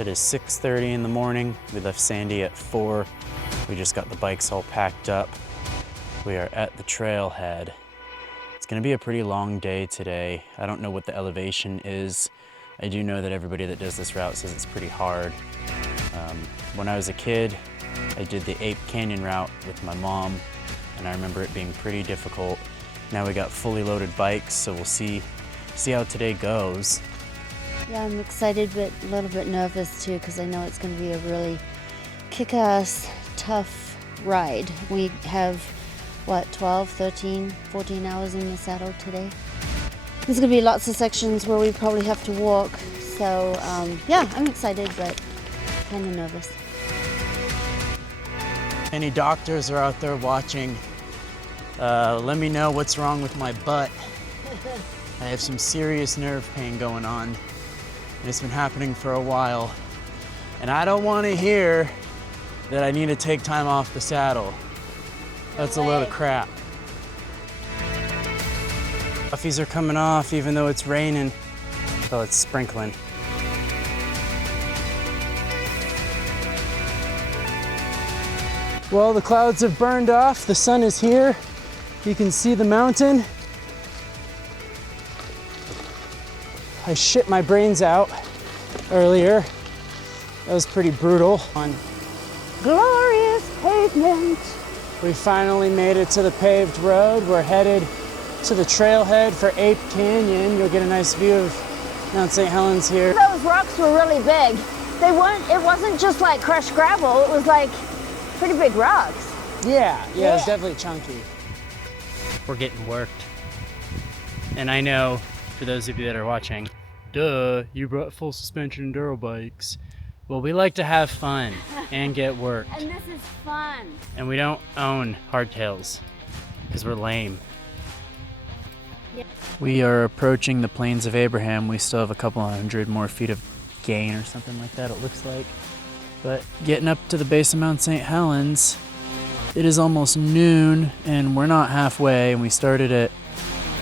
It is 6:30 in the morning. We left Sandy at 4. We just got the bikes all packed up. We are at the trailhead. It's gonna be a pretty long day today. I don't know what the elevation is. I do know that everybody that does this route says it's pretty hard. When I was a kid, I did the Ape Canyon route with my mom, and I remember it being pretty difficult. Now we got fully loaded bikes, so we'll see how today goes. Yeah, I'm excited, but a little bit nervous too, because I know it's going to be a really kick-ass, tough ride. We have, what, 12, 13, 14 hours in the saddle today. There's going to be lots of sections where we probably have to walk. So, yeah, I'm excited, but kind of nervous. Any doctors are out there watching, let me know what's wrong with my butt. I have some serious nerve pain going on, and it's been happening for a while. And I don't want to hear that I need to take time off the saddle. That's a load of crap. Puffies are coming off even though it's raining. Oh, it's sprinkling. Well, the clouds have burned off. The sun is here. You can see the mountain. I shit my brains out earlier. That was pretty brutal. On Glorious pavement. We finally made it to the paved road. We're headed to the trailhead for Ape Canyon. You'll get a nice view of Mount St. Helens here. Those rocks were really big. It wasn't just like crushed gravel, it was like pretty big rocks. Yeah, it was definitely chunky. We're getting worked. And I know, for those of you that are watching, duh, you brought full suspension enduro bikes. Well, we like to have fun and get worked. And this is fun. And we don't own hardtails, because we're lame. Yeah. We are approaching the Plains of Abraham. We still have a couple hundred more feet of gain or something like that, it looks like. But getting up to the base of Mount St. Helens, it is almost noon and we're not halfway, and we started at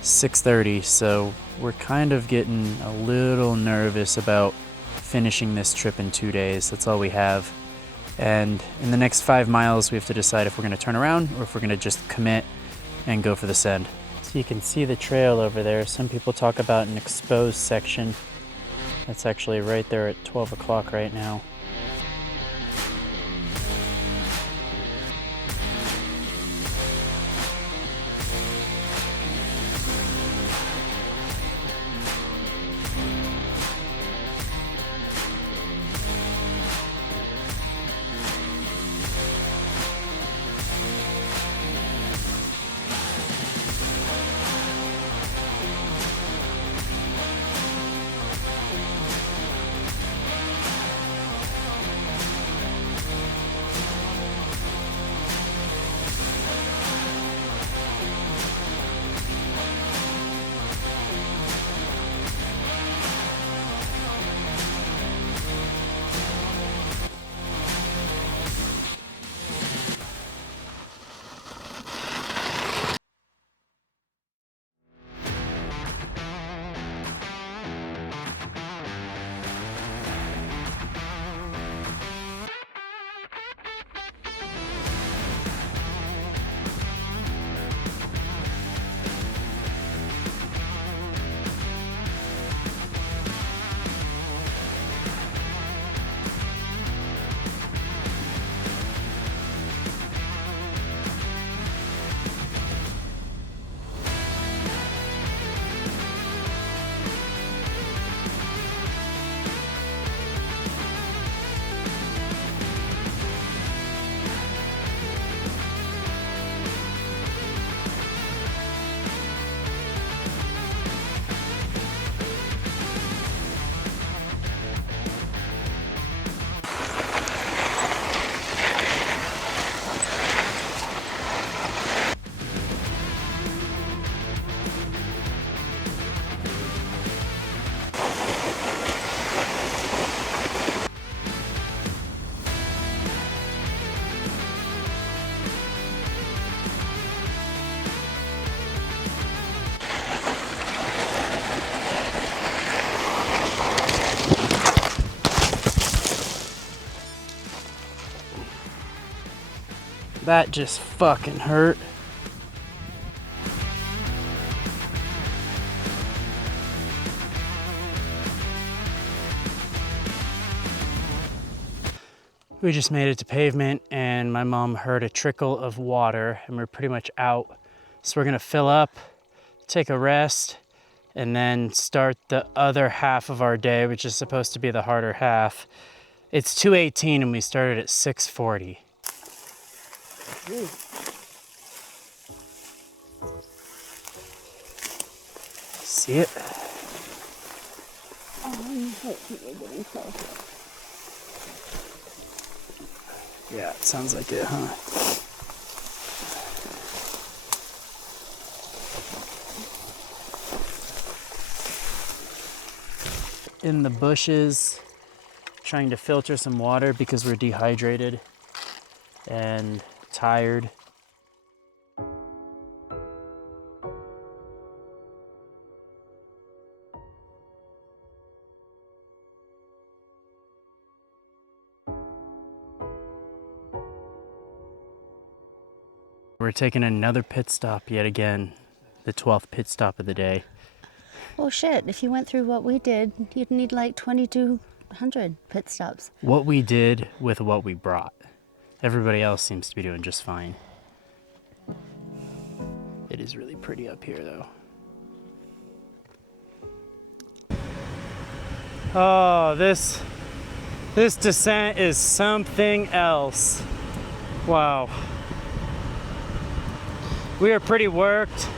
6:30, so we're kind of getting a little nervous about finishing this trip in 2 days. That's all we have. And in the next 5 miles, we have to decide if we're gonna turn around or if we're gonna just commit and go for the send. So you can see the trail over there. Some people talk about an exposed section. That's actually right there at 12 o'clock right now. That just fucking hurt. We just made it to pavement and my mom heard a trickle of water and we're pretty much out. So we're gonna fill up, take a rest, and then start the other half of our day, which is supposed to be the harder half. It's 2:18 and we started at 6:40. See it? Oh, I hope you're getting closer. Yeah, it sounds like it, huh? In the bushes, trying to filter some water because we're dehydrated and tired. We're taking another pit stop yet again, the 12th pit stop of the day. Oh shit, if you went through what we did, you'd need like 2,200 pit stops. What we did with what we brought. Everybody else seems to be doing just fine. It is really pretty up here though. Oh, this descent is something else. Wow. We are pretty worked,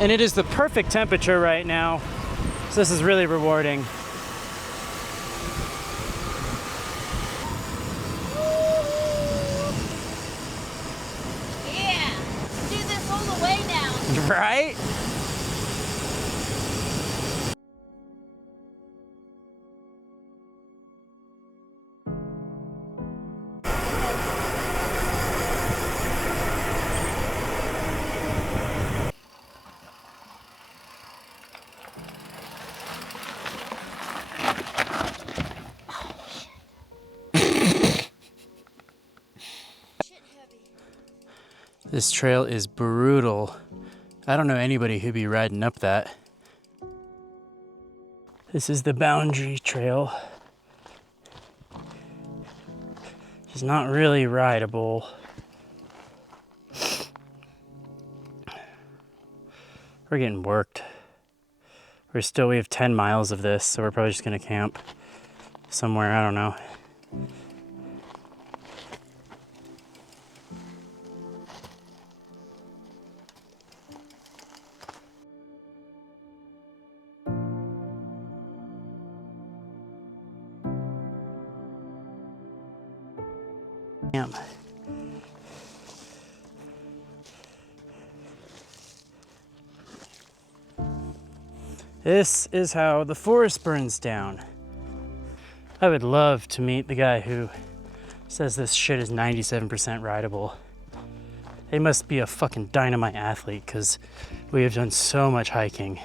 and it is the perfect temperature right now, so this is really rewarding. Yeah, do this all the way now. Right? This trail is brutal. I don't know anybody who'd be riding up that. This is the boundary trail. It's not really rideable. We're getting worked. We have 10 miles of this, so we're probably just gonna camp somewhere, I don't know. Camp. This is how the forest burns down. I would love to meet the guy who says this shit is 97% rideable. They must be a fucking dynamite athlete because we have done so much hiking.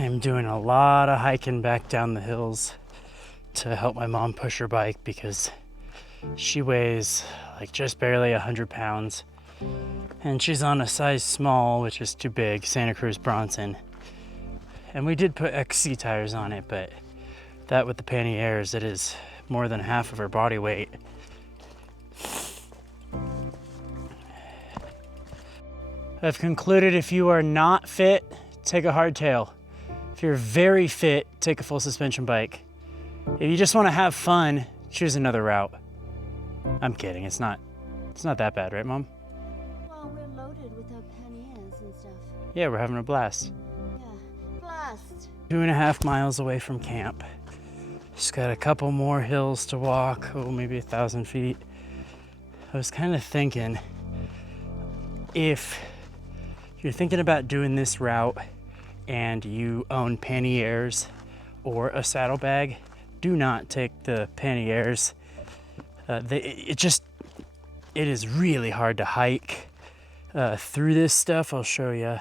I'm doing a lot of hiking back down the hills to help my mom push her bike because she weighs like just barely 100 pounds. And she's on a size small, which is too big, Santa Cruz Bronson. And we did put XC tires on it, but that with the panniers, it is more than half of her body weight. I've concluded if you are not fit, take a hardtail. If you're very fit, take a full suspension bike. If you just want to have fun, choose another route. I'm kidding, it's not that bad, right, Mom? Well, we're loaded with our panniers and stuff. Yeah, we're having a blast. Yeah, blast. 2.5 miles away from camp. Just got a couple more hills to walk, maybe 1,000 feet. I was kind of thinking, if you're thinking about doing this route and you own panniers or a saddlebag, do not take the panniers. It is really hard to hike through this stuff. I'll show you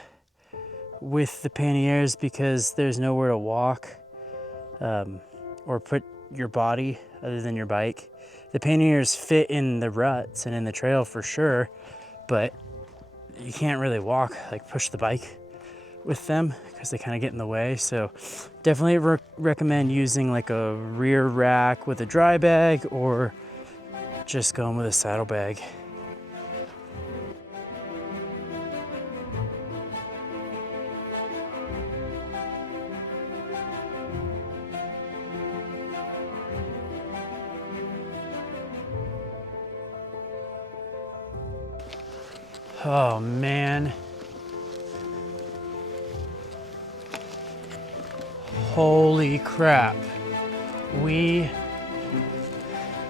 with the panniers because there's nowhere to walk or put your body other than your bike. The panniers fit in the ruts and in the trail for sure, but you can't really walk, like push the bike with them because they kind of get in the way. So definitely recommend using like a rear rack with a dry bag or just going with a saddlebag. Oh man. Holy crap. We're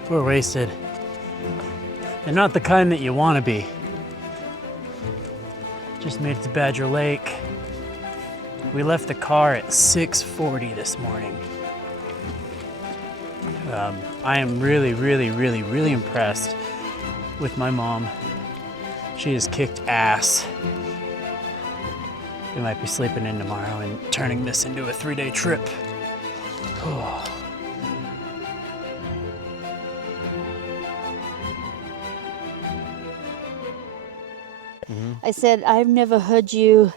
wasted. And not the kind that you want to be. Just made it to Badger Lake. We left the car at 6:40 this morning. I am really, really, really, really impressed with my mom. She has kicked ass. We might be sleeping in tomorrow and turning this into a 3-day trip. Oh. I said, I've never heard you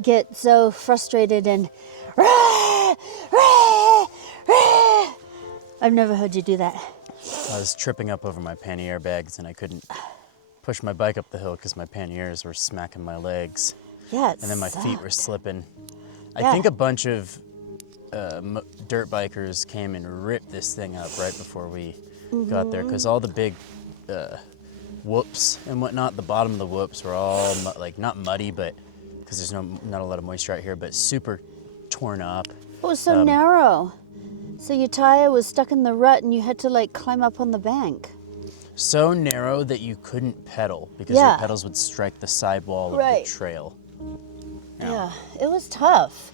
get so frustrated and rah, rah, rah. I've never heard you do that. I was tripping up over my pannier bags and I couldn't push my bike up the hill because my panniers were smacking my legs. Yeah, and then my feet were slipping. Yeah. I think a bunch of dirt bikers came and ripped this thing up right before we got there because all the big whoops and whatnot, the bottom of the whoops were all like not muddy, but because there's not a lot of moisture out here, but super torn up. It was so narrow. So your tire was stuck in the rut and you had to like climb up on the bank. So narrow that you couldn't pedal because your pedals would strike the sidewall of the trail. Yeah, it was tough.